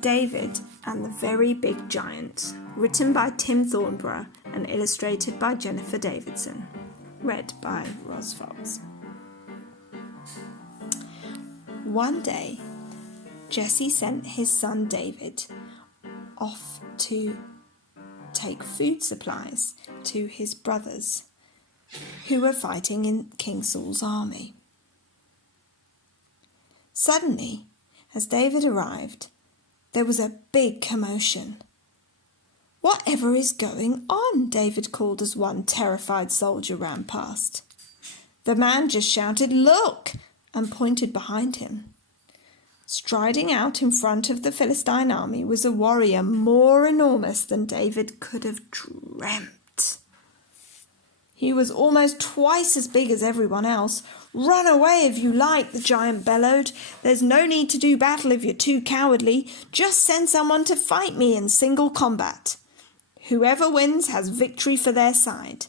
David and the Very Big Giant, written by Tim Thornborough and illustrated by Jennifer Davidson. Read by Ros Fox. One day, Jesse sent his son David off to take food supplies to his brothers who were fighting in King Saul's army. Suddenly, as David arrived, there was a big commotion. "Whatever is going on?" David called as one terrified soldier ran past. The man just shouted, "Look!" and pointed behind him. Striding out in front of the Philistine army was a warrior more enormous than David could have dreamt. He was almost twice as big as everyone else. "Run away if you like," the giant bellowed. "There's no need to do battle if you're too cowardly. Just send someone to fight me in single combat. Whoever wins has victory for their side.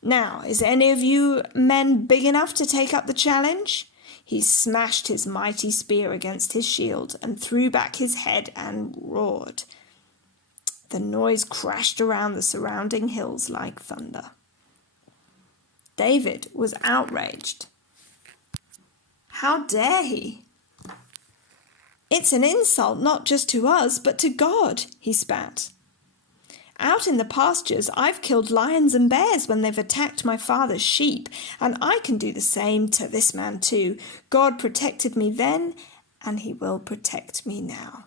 Now, is any of you men big enough to take up the challenge?" He smashed his mighty spear against his shield and threw back his head and roared. The noise crashed around the surrounding hills like thunder. David was outraged. How dare he? "It's an insult not just to us, but to God," he spat. "Out in the pastures, I've killed lions and bears when they've attacked my father's sheep, and I can do the same to this man too. God protected me then, and he will protect me now."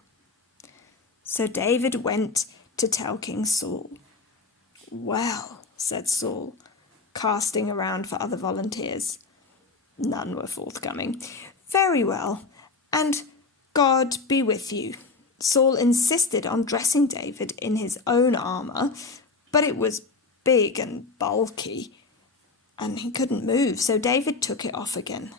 So David went to tell King Saul. "Well," said Saul, casting around for other volunteers. None were forthcoming. "Very well, and God be with you." Saul insisted on dressing David in his own armour, but it was big and bulky, and he couldn't move, so David took it off again.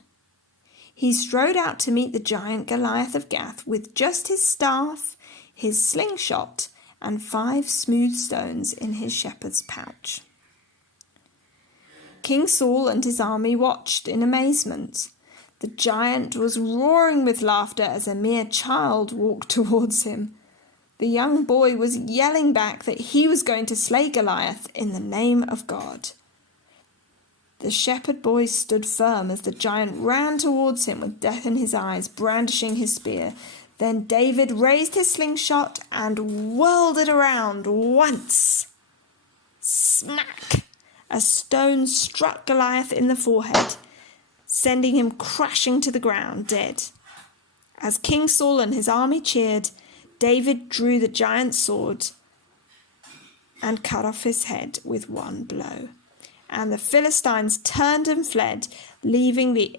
He strode out to meet the giant Goliath of Gath with just his staff, his slingshot, and 5 smooth stones in his shepherd's pouch. King Saul and his army watched in amazement. The giant was roaring with laughter as a mere child walked towards him. The young boy was yelling back that he was going to slay Goliath in the name of God. The shepherd boy stood firm as the giant ran towards him with death in his eyes, brandishing his spear. Then David raised his slingshot and whirled it around once. Smack! A stone struck Goliath in the forehead, sending him crashing to the ground, dead. As King Saul and his army cheered, David drew the giant's sword and cut off his head with one blow. And the Philistines turned and fled, leaving the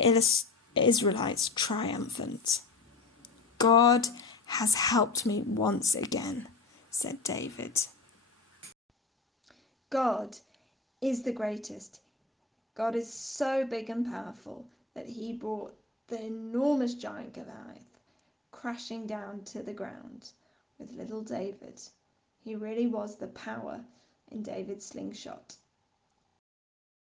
Israelites triumphant. "God has helped me once again," said David. God is the greatest. God is so big and powerful that he brought the enormous giant Goliath crashing down to the ground with little David. He really was the power in David's slingshot.